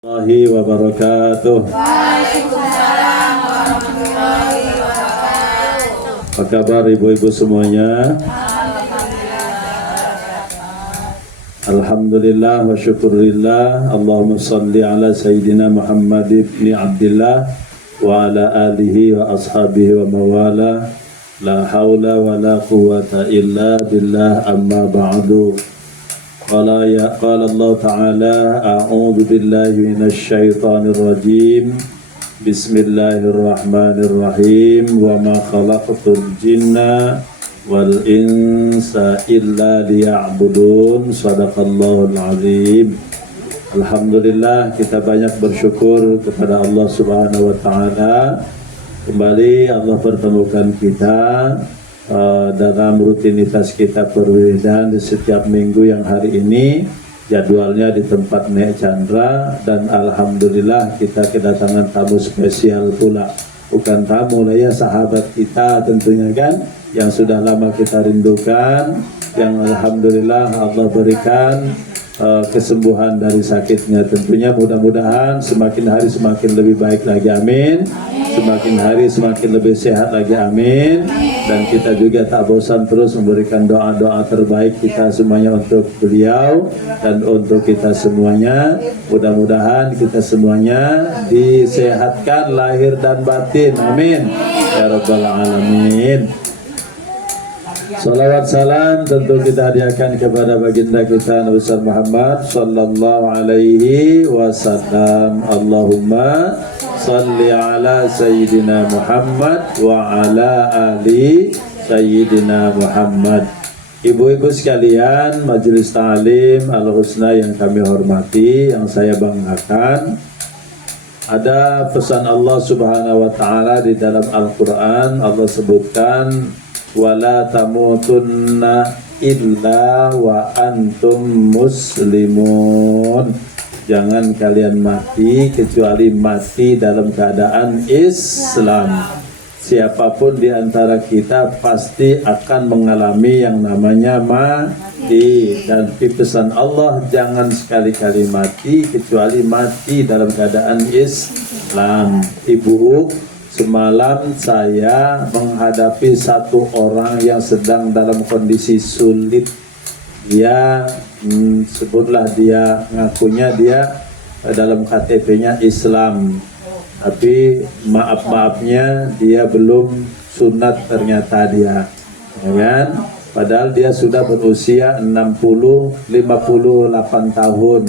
Warahmatullahi wabarakatuh. Waalaikumsalam warahmatullahi wabarakatuh. Apa kabar ibu-ibu semuanya? Alhamdulillah wa syukurillah. Allahumma salli ala Sayyidina Muhammad ibn Abdillah wa ala alihi wa ashabihi wa mawala. La hawla wa la quwwata illa billah, amma ba'du. Qala Allah Ta'ala, a'udhu billahi minasy syaithanir rajim. Bismillahirrahmanirrahim. Wa ma khalaqtul jinna wal insa illa liya'budun. Shadaqallahul azim. Alhamdulillah, kita banyak bersyukur kepada Allah Subhanahu wa Ta'ala. Kembali Allah pertemukan kita dalam rutinitas kita perwiridan di setiap minggu, yang hari ini jadwalnya di tempat Nek Chandra, dan alhamdulillah kita kedatangan tamu spesial pula. Bukan tamu lah ya, sahabat kita tentunya kan, yang sudah lama kita rindukan, yang alhamdulillah Allah berikan kesembuhan dari sakitnya. Tentunya mudah-mudahan semakin hari semakin lebih baik lagi, amin. Semakin hari semakin lebih sehat lagi, amin. Dan kita juga tak bosan terus memberikan doa-doa terbaik kita semuanya untuk beliau dan untuk kita semuanya. Mudah-mudahan kita semuanya disehatkan lahir dan batin, amin ya rabbal alamin. Salawat salam tentu kita hadiahkan kepada baginda kita Nabi besar Muhammad sallallahu alaihi wasallam. Allahumma salli ala Sayyidina Muhammad wa ala ali Sayyidina Muhammad. Ibu-ibu sekalian, majelis ta'lim Al-Husna yang kami hormati, yang saya banggakan, ada pesan Allah Subhanahu wa Ta'ala di dalam Al-Quran. Allah sebutkan, wala tamutunna illa wa antum muslimun. Jangan kalian mati kecuali mati dalam keadaan Islam. Siapapun di antara kita pasti akan mengalami yang namanya mati. Dan di pesan Allah, jangan sekali-kali mati kecuali mati dalam keadaan Islam. Ibu, semalam saya menghadapi satu orang yang sedang dalam kondisi sulit. Dia sebutlah, dia ngakunya dia dalam KTP-nya Islam, tapi maaf-maafnya dia belum sunat ternyata dia, ya kan? Padahal dia sudah berusia 58 tahun,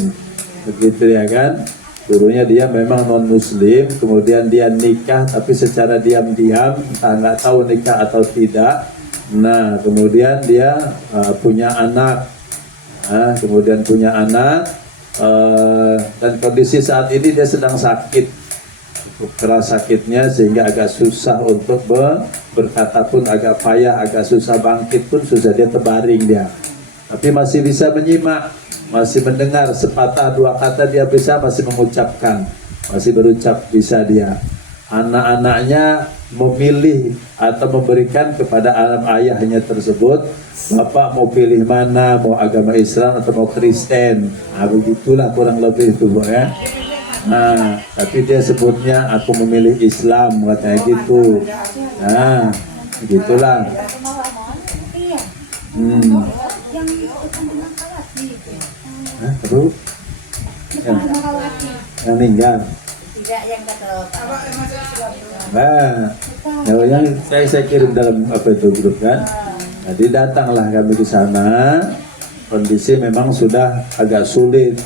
begitu ya kan? Dulunya dia memang non muslim, kemudian dia nikah tapi secara diam-diam, nggak tahu nikah atau tidak. Nah kemudian dia punya anak, dan kondisi saat ini dia sedang sakit, keras sakitnya sehingga agak susah untuk berkata pun agak payah, agak susah bangkit pun susah, dia terbaring dia, tapi masih bisa menyimak, masih mendengar sepatah dua kata dia bisa, masih mengucapkan, masih berucap bisa dia. Anak-anaknya memilih atau memberikan kepada alam ayahnya tersebut, bapak mau pilih mana, mau agama Islam atau mau Kristen. Nah begitulah kurang lebih itu, Bu, ya. Nah tapi dia sebutnya aku memilih Islam, katanya gitu. Nah begitulah. Terus yang meninggal. Tidak, yang kata Nah, yang saya kirim dalam apa itu grup kan. Jadi datanglah kami ke sana. Kondisi memang sudah agak sulit.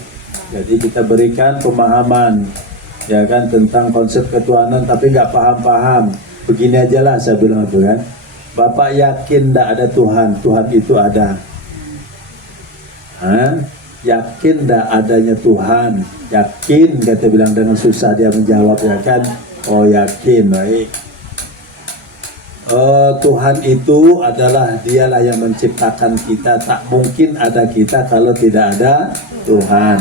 Jadi kita berikan pemahaman, ya kan, tentang konsep ketuhanan, tapi nggak paham-paham. Begini aja lah saya bilang itu kan. Bapak yakin tidak ada Tuhan? Tuhan itu ada. Yakin tidak adanya Tuhan? Yakin, kata bilang dengan susah dia menjawab, ya kan. Oh yakin, baik. Tuhan itu adalah dialah yang menciptakan kita. Tak mungkin ada kita kalau tidak ada Tuhan.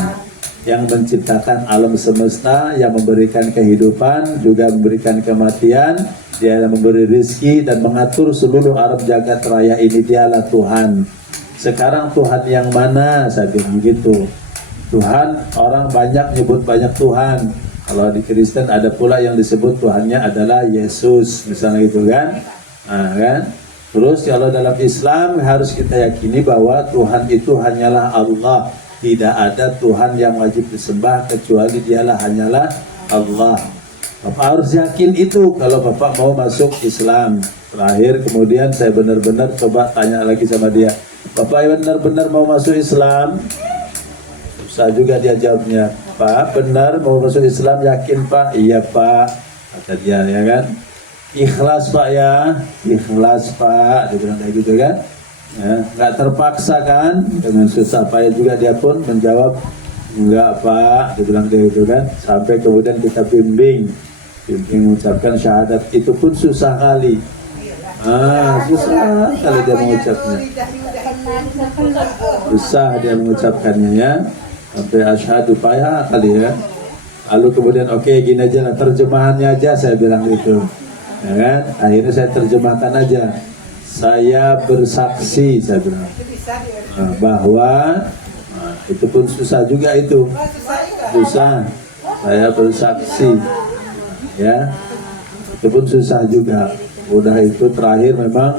Yang menciptakan alam semesta, yang memberikan kehidupan, juga memberikan kematian. Dia yang memberi rezeki dan mengatur seluruh alam jagat raya ini, dialah Tuhan. Sekarang Tuhan yang mana? Saya bilang gitu. Tuhan, orang banyak nyebut banyak Tuhan. Kalau di Kristen ada pula yang disebut Tuhannya adalah Yesus, misalnya gitu kan. Nah, kan? Terus kalau dalam Islam harus kita yakini bahwa Tuhan itu hanyalah Allah. Tidak ada Tuhan yang wajib disembah kecuali dialah hanyalah Allah. Bapak harus yakin itu kalau Bapak mau masuk Islam. Terakhir kemudian saya benar-benar coba tanya lagi sama dia, Bapak benar-benar mau masuk Islam? Susah juga dia jawabnya. Pak, benar mau masuk Islam, yakin Pak? Iya Pak, kata dia, ya kan. Ikhlas Pak ya, ikhlas Pak, dia bilang kayak gitu kan. Ya, nggak terpaksa kan, dengan susah payah juga dia pun menjawab enggak Pak, dia bilang kayak gitu kan. Sampai kemudian kita bimbing mengucapkan syahadat, itu pun susah kali. Susah kali dia mengucapnya, susah dia mengucapkannya ya. Sampai asyhadu payah kali ya. Lalu kemudian oke, gini aja lah, terjemahannya aja saya bilang gitu, ya kan. Akhirnya saya terjemahkan aja, saya bersaksi, saya bilang bahwa itu pun susah juga itu, susah. Saya bersaksi, ya, itu pun susah juga. Udah itu terakhir memang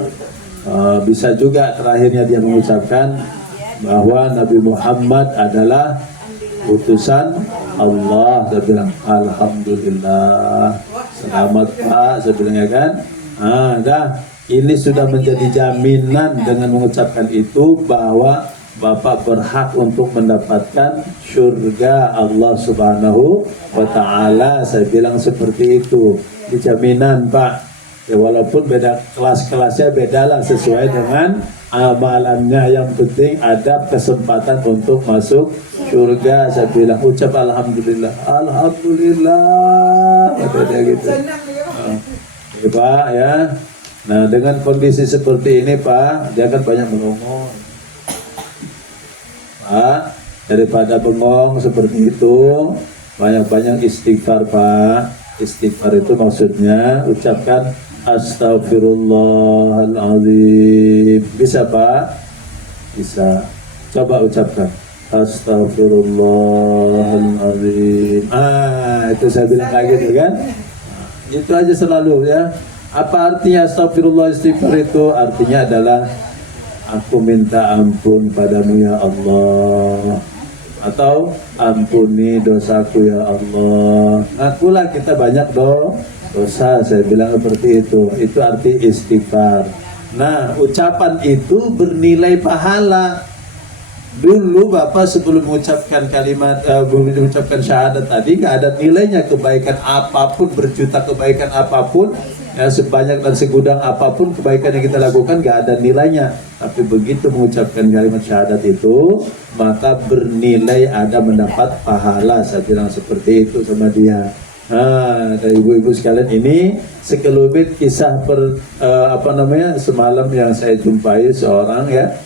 bisa juga terakhirnya dia mengucapkan bahwa Nabi Muhammad adalah utusan Allah. Saya bilang alhamdulillah, selamat Pak, saya bilang, ya kan. Ini sudah menjadi jaminan dengan mengucapkan itu bahwa Bapak berhak untuk mendapatkan surga Allah Subhanahu wa Ta'ala. Saya bilang seperti itu, dijaminan Pak. Ya walaupun beda kelas-kelasnya, bedalah sesuai dengan amalannya. Yang penting ada kesempatan untuk masuk surga. Saya bilang ucap alhamdulillah, alhamdulillah, kata dia gitu. Ya, Pak ya. Nah dengan kondisi seperti ini Pak, dia kan banyak melongo. Pak, daripada bengong seperti itu, banyak-banyak istighfar Pak. Istighfar itu maksudnya ucapkan Astaghfirullahaladzim. Bisa Pak? Bisa. Coba ucapkan Astaghfirullahaladzim. Itu saya bilang kayak gitu kan. Itu aja selalu ya. Apa artinya Astaghfirullah istighfar itu? Artinya adalah aku minta ampun padamu ya Allah, atau ampuni dosaku ya Allah. Ngakulah kita banyak dosa, saya bilang seperti itu. Itu arti istighfar. Nah, ucapan itu bernilai pahala. Dulu Bapak sebelum mengucapkan kalimat, mengucapkan syahadat tadi, nggak ada nilainya. Kebaikan apapun, berjuta kebaikan apapun, ya, sebanyak dan segudang apapun kebaikan yang kita lakukan, nggak ada nilainya. Tapi begitu mengucapkan kalimat syahadat itu, maka bernilai, ada mendapat pahala. Saya bilang seperti itu sama dia. Dari ibu-ibu sekalian, ini sekelumit kisah semalam yang saya jumpai seorang ya.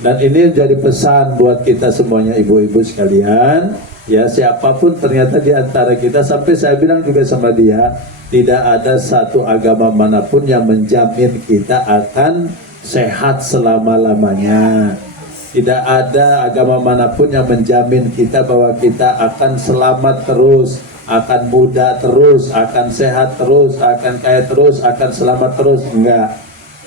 Dan ini jadi pesan buat kita semuanya ibu-ibu sekalian. Ya, siapapun ternyata di antara kita, sampai saya bilang juga sama dia, tidak ada satu agama manapun yang menjamin kita akan sehat selama-lamanya. Tidak ada agama manapun yang menjamin kita bahwa kita akan selamat terus, akan muda terus, akan sehat terus, akan kaya terus, akan selamat terus. Enggak.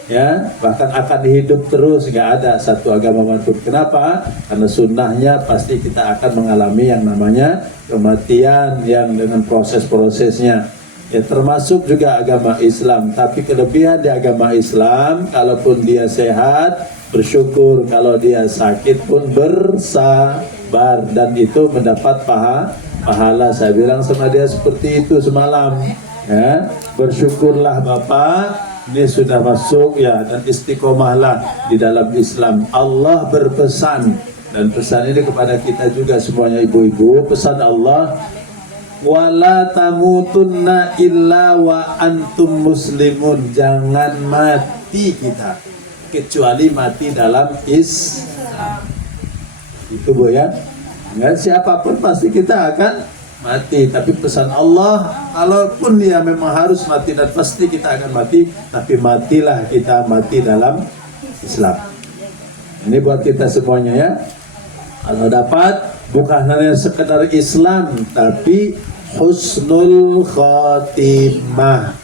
Ya, bahkan akan hidup terus. Enggak ada satu agama manapun. Kenapa? Karena sunnahnya pasti kita akan mengalami yang namanya kematian, yang dengan proses-prosesnya. Ya, termasuk juga agama Islam. Tapi kelebihan di agama Islam, kalaupun dia sehat, bersyukur. Kalau dia sakit pun bersabar. Dan itu mendapat pahala. Saya bilang sama dia seperti itu semalam. Ya, bersyukurlah Bapak, ini sudah masuk ya, dan istiqomahlah di dalam Islam. Allah berpesan, dan pesan ini kepada kita juga semuanya ibu-ibu. Pesan Allah, wala tamutunna illa wa antum muslimun. Jangan mati kita kecuali mati dalam Islam. Itu Bu ya. Dan siapapun pasti kita akan mati. Tapi pesan Allah, kalaupun dia memang harus mati dan pasti kita akan mati, tapi matilah kita mati dalam Islam. Ini buat kita semuanya ya. Kalau dapat bukan hanya sekedar Islam, tapi husnul khotimah,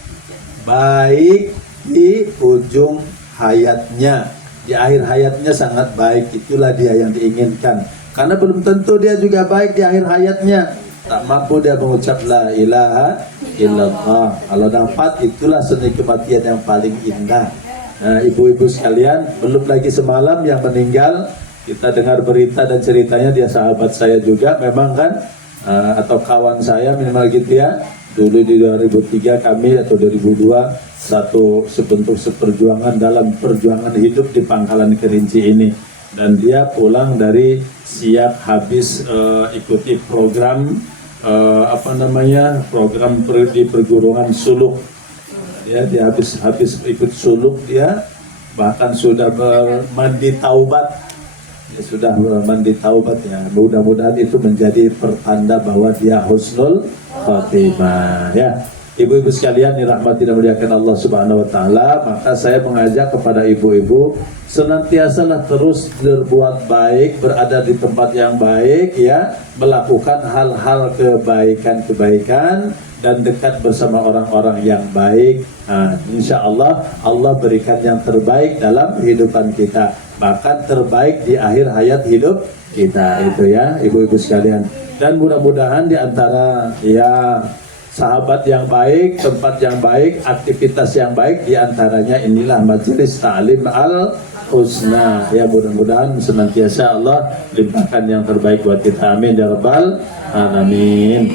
baik di ujung hayatnya, di akhir hayatnya sangat baik. Itulah dia yang diinginkan, karena belum tentu dia juga baik di akhir hayatnya. Tak mampu dia mengucap la ilaha illallah. Kalau dapat, itulah seni kematian yang paling indah. Nah, ibu-ibu sekalian, belum lagi semalam yang meninggal, kita dengar berita dan ceritanya, dia sahabat saya juga memang kan, atau kawan saya minimal gitu ya. Dulu di 2003 kami atau 2002 satu sebentuk seperjuangan dalam perjuangan hidup di Pangkalan Kerinci ini. Dan dia pulang dari siap habis ikuti program program di perguruan suluk. Dia habis ikut suluk, dia bahkan sudah mandi taubat. Dia sudah mandi taubat ya. Mudah-mudahan itu menjadi pertanda bahwa dia husnul khotimah ya. Ibu-ibu sekalian dirahmati dan dimuliakan Allah Subhanahu wa taala, maka saya mengajak kepada ibu-ibu senantiasalah terus berbuat baik, berada di tempat yang baik ya, melakukan hal-hal kebaikan-kebaikan dan dekat bersama orang-orang yang baik. Nah, insya Allah Allah berikan yang terbaik dalam kehidupan kita, bahkan terbaik di akhir hayat hidup kita itu ya, ibu-ibu sekalian. Dan mudah-mudahan di antara ya sahabat yang baik, tempat yang baik, aktivitas yang baik, diantaranya inilah majelis ta'lim al-husna ya. Mudah-mudahan senantiasa Allah limpahkan yang terbaik buat kita, amin ya rabbal alamin.